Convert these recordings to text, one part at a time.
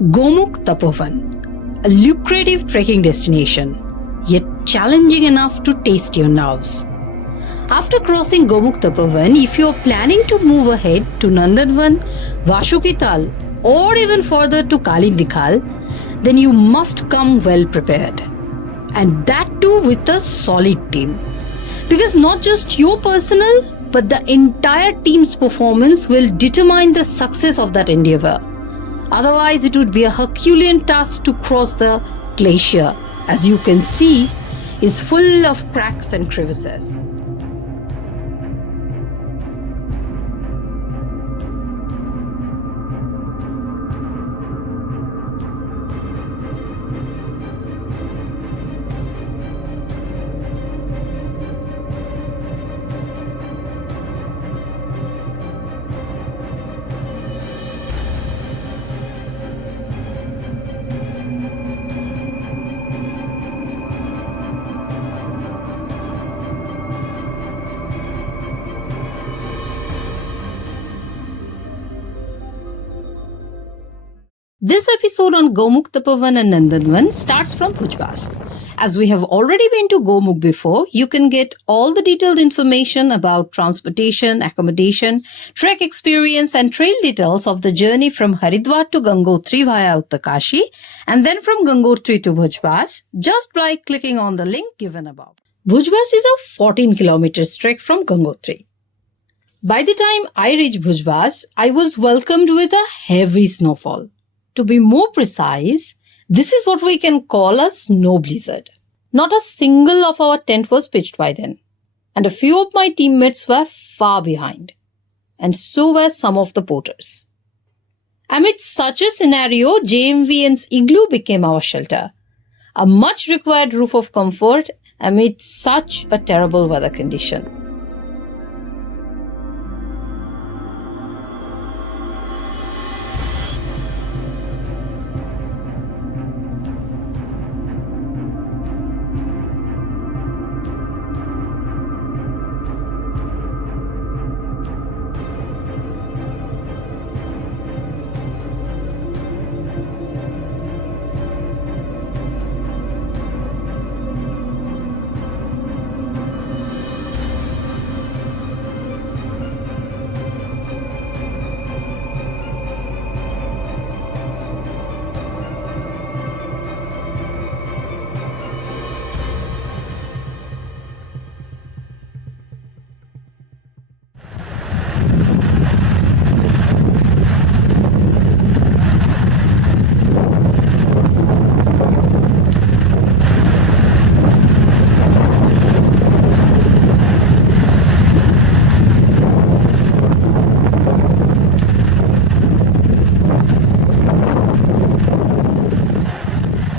Gaumukh Tapovan, a lucrative trekking destination, yet challenging enough to taste your nerves. After crossing Gaumukh Tapovan, if you are planning to move ahead to Nandanvan, Vashukital, or even further to Kalindikal, then you must come well prepared. And that too with a solid team. Because not just your personal, but the entire team's performance will determine the success of that endeavor. Otherwise, it would be a Herculean task to cross the glacier, as you can see, is full of cracks and crevices. This episode on Gaumukh Tapovan and Nandanvan starts from Bhojbasa. As we have already been to Gaumukh before, you can get all the detailed information about transportation, accommodation, trek experience and trail details of the journey from Haridwar to Gangotri via Uttakashi and then from Gangotri to Bhojbasa just by clicking on the link given above. Bhojbasa is a 14 kilometers trek from Gangotri. By the time I reached Bhojbasa, I was welcomed with a heavy snowfall. To be more precise, this is what we can call a snow blizzard. Not a single of our tent was pitched by then, and a few of my teammates were far behind, and so were some of the porters. Amid such a scenario, JMVN's igloo became our shelter, a much required roof of comfort amid such a terrible weather condition.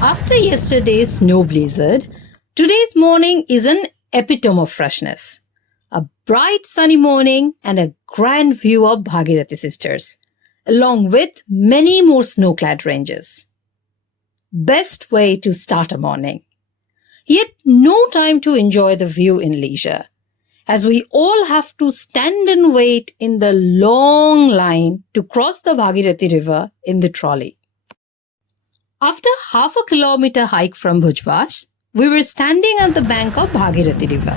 After yesterday's snow blizzard, today's morning is an epitome of freshness. A bright sunny morning and a grand view of Bhagirathi sisters, along with many more snow-clad ranges. Best way to start a morning. Yet no time to enjoy the view in leisure, as we all have to stand and wait in the long line to cross the Bhagirathi river in the trolley. After half a kilometer hike from Bhojbasa, we were standing at the bank of Bhagirathi river.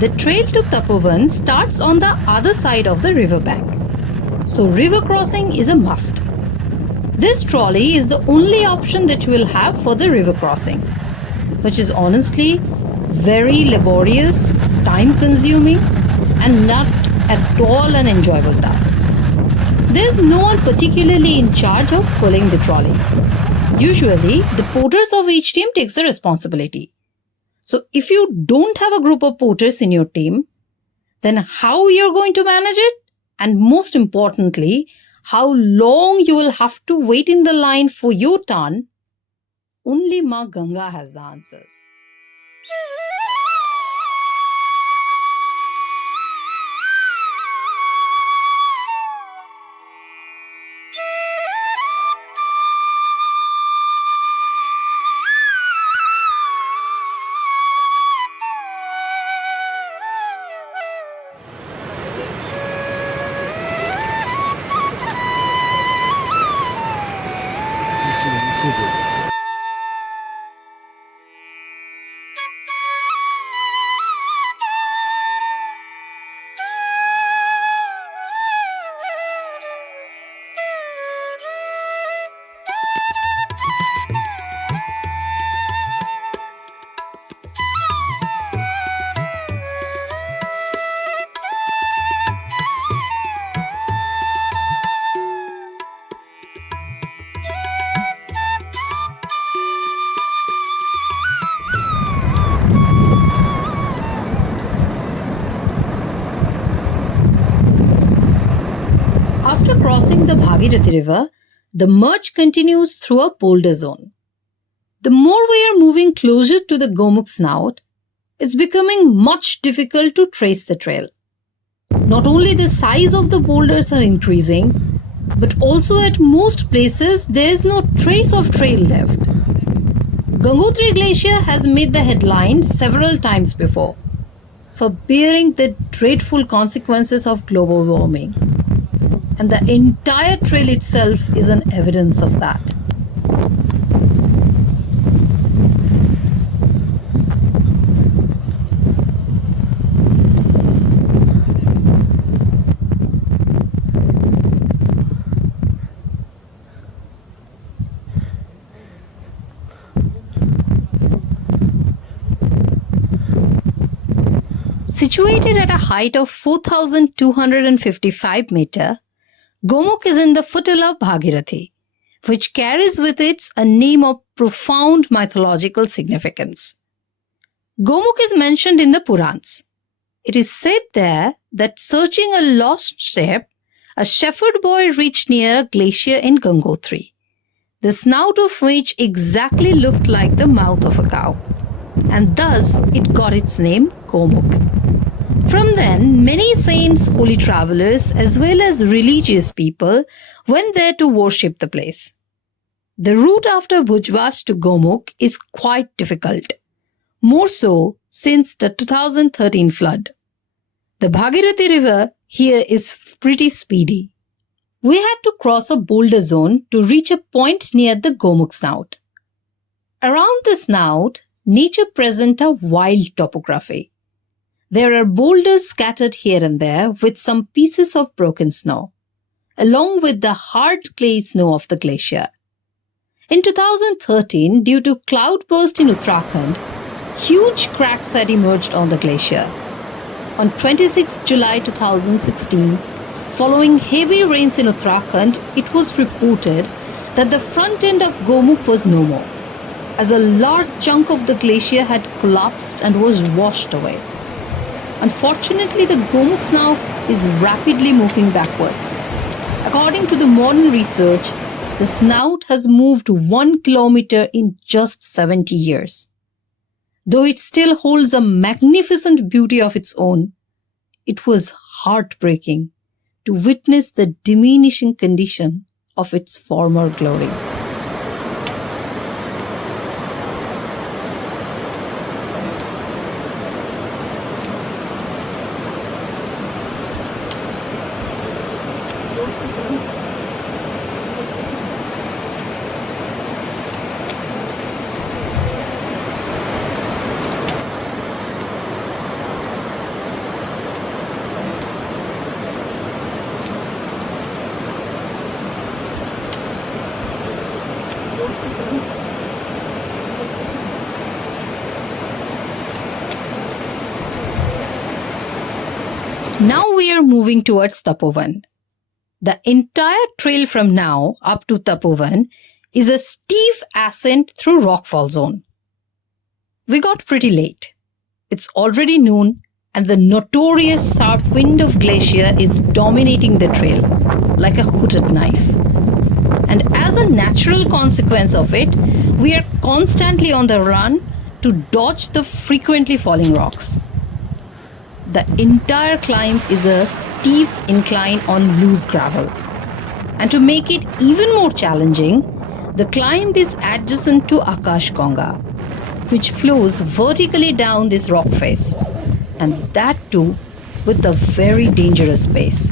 The trail to Tapovan starts on the other side of the river bank, so river crossing is a must. This trolley is the only option that you will have for the river crossing, which is honestly very laborious, time-consuming, and not at all an enjoyable task. There is no one particularly in charge of pulling the trolley. Usually, the porters of each team takes the responsibility. So if you don't have a group of porters in your team, then how you're going to manage it? And most importantly, how long you will have to wait in the line for your turn? Only Ma Ganga has the answers. Bhagirathi River, the march continues through a boulder zone. The more we are moving closer to the Gaumukh snout, it's becoming much difficult to trace the trail. Not only the size of the boulders are increasing, but also at most places there is no trace of trail left. Gangotri glacier has made the headlines several times before for bearing the dreadful consequences of global warming. And the entire trail itself is an evidence of that. Situated at a height of 4,255 meters, Gaumukh is in the foothill of Bhagirathi, which carries with it a name of profound mythological significance. Gaumukh is mentioned in the Purans. It is said there that searching a lost sheep, a shepherd boy reached near a glacier in Gangotri, the snout of which exactly looked like the mouth of a cow, and thus it got its name Gaumukh. From then, many saints, holy travelers, as well as religious people went there to worship the place. The route after Bhojbasa to Gaumukh is quite difficult, more so since the 2013 flood. The Bhagirathi River here is pretty speedy. We had to cross a boulder zone to reach a point near the Gaumukh snout. Around the snout, nature presents a wild topography. There are boulders scattered here and there with some pieces of broken snow, along with the hard clay snow of the glacier. In 2013, due to cloudburst in Uttarakhand, huge cracks had emerged on the glacier. On 26 July 2016, following heavy rains in Uttarakhand, it was reported that the front end of Gaumukh was no more, as a large chunk of the glacier had collapsed and was washed away. Unfortunately, the Gaumukh snout is rapidly moving backwards. According to the modern research, the snout has moved 1 kilometer in just 70 years. Though it still holds a magnificent beauty of its own, it was heartbreaking to witness the diminishing condition of its former glory. Now we are moving towards Tapovan. The entire trail from now up to Tapovan is a steep ascent through rockfall zone. We got pretty late. It's already noon and the notorious sharp wind of glacier is dominating the trail like a hooded knife. And as a natural consequence of it, we are constantly on the run to dodge the frequently falling rocks. The entire climb is a steep incline on loose gravel. And to make it even more challenging, the climb is adjacent to Ganga, which flows vertically down this rock face, and that too with a very dangerous pace.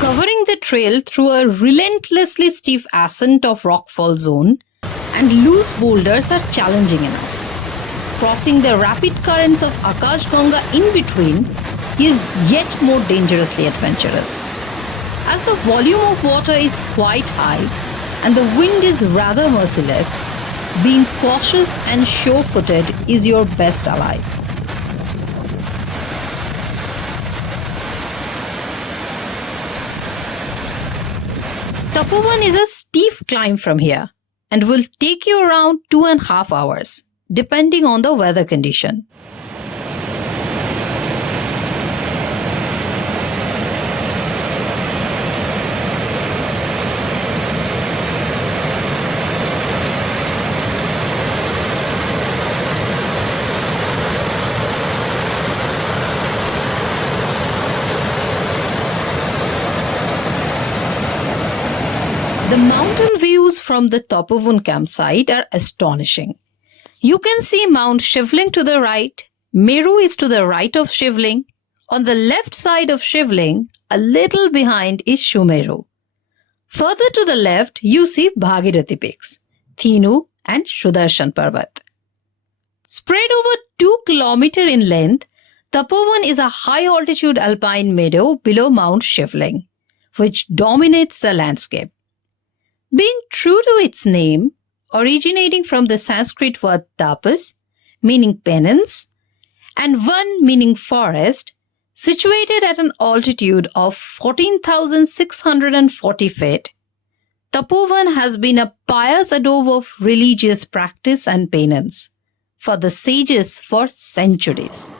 Covering the trail through a relentlessly steep ascent of rockfall zone and loose boulders are challenging enough. Crossing the rapid currents of Ganga in between is yet more dangerously adventurous. As the volume of water is quite high and the wind is rather merciless, being cautious and sure-footed is your best ally. Tapovan is a steep climb from here and will take you around 2.5 hours, depending on the weather condition. The mountain views from the Tapovan campsite are astonishing. You can see Mount Shivling to the right, Meru is to the right of Shivling. On the left side of Shivling, a little behind is Shumeru. Further to the left, you see Bhagirathi peaks, Thinu and Sudarshan Parvat. Spread over 2 kilometers in length, Tapovan is a high-altitude alpine meadow below Mount Shivling, which dominates the landscape. Being true to its name, originating from the Sanskrit word tapas, meaning penance, and van meaning forest, situated at an altitude of 14,640 feet, Tapovan has been a pious abode of religious practice and penance for the sages for centuries.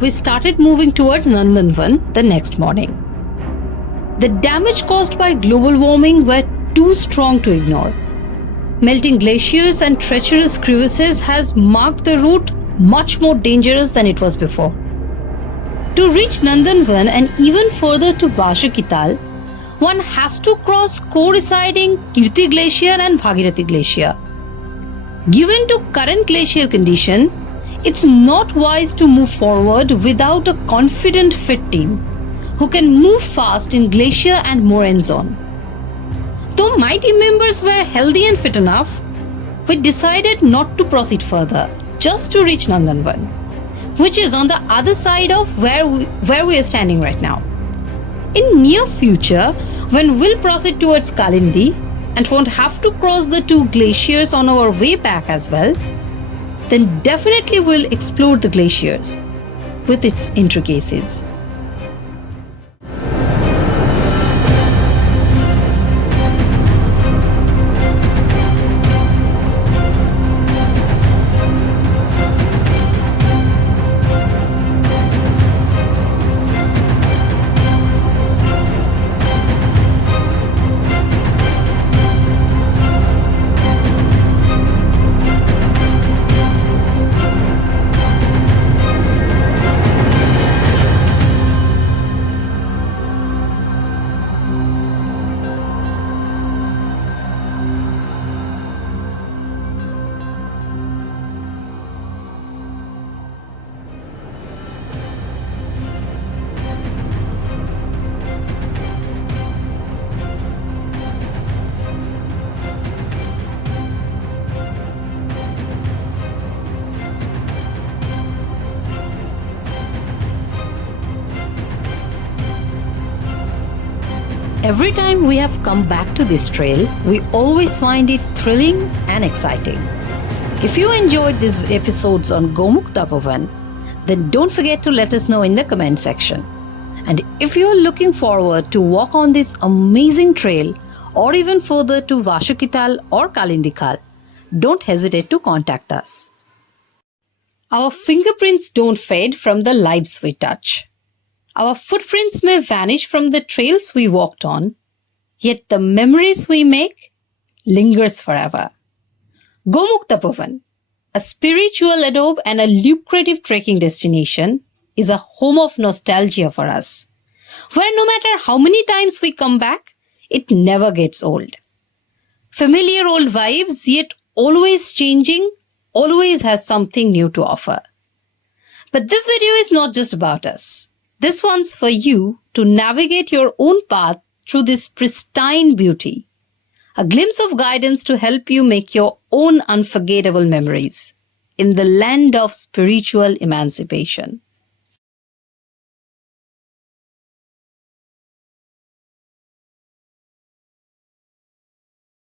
we started moving towards Nandanvan the next morning. The damage caused by global warming were too strong to ignore. Melting glaciers and treacherous crevasses has marked the route much more dangerous than it was before. To reach Nandanvan and even further to Vashakital, one has to cross coinciding Kirti Glacier and Bhagirathi Glacier. Given to current glacier condition, it's not wise to move forward without a confident fit team who can move fast in glacier and moraine zone. Though my team members were healthy and fit enough, we decided not to proceed further, just to reach Nandanvan, which is on the other side of where we are standing right now. In near future, when we'll proceed towards Kalindi and won't have to cross the two glaciers on our way back as well, then definitely we'll explore the glaciers with its intricacies. Every time we have come back to this trail, we always find it thrilling and exciting. If you enjoyed these episodes on Gaumukh Tapovan, then don't forget to let us know in the comment section. And if you are looking forward to walk on this amazing trail or even further to Vashakital or Kalindikal, don't hesitate to contact us. Our fingerprints don't fade from the lives we touch. Our footprints may vanish from the trails we walked on, yet the memories we make lingers forever. Gaumukh Tapovan, a spiritual adobe and a lucrative trekking destination, is a home of nostalgia for us, where no matter how many times we come back, it never gets old. Familiar old vibes, yet always changing, always has something new to offer. But this video is not just about us. This one's for you to navigate your own path through this pristine beauty. A glimpse of guidance to help you make your own unforgettable memories in the land of spiritual emancipation.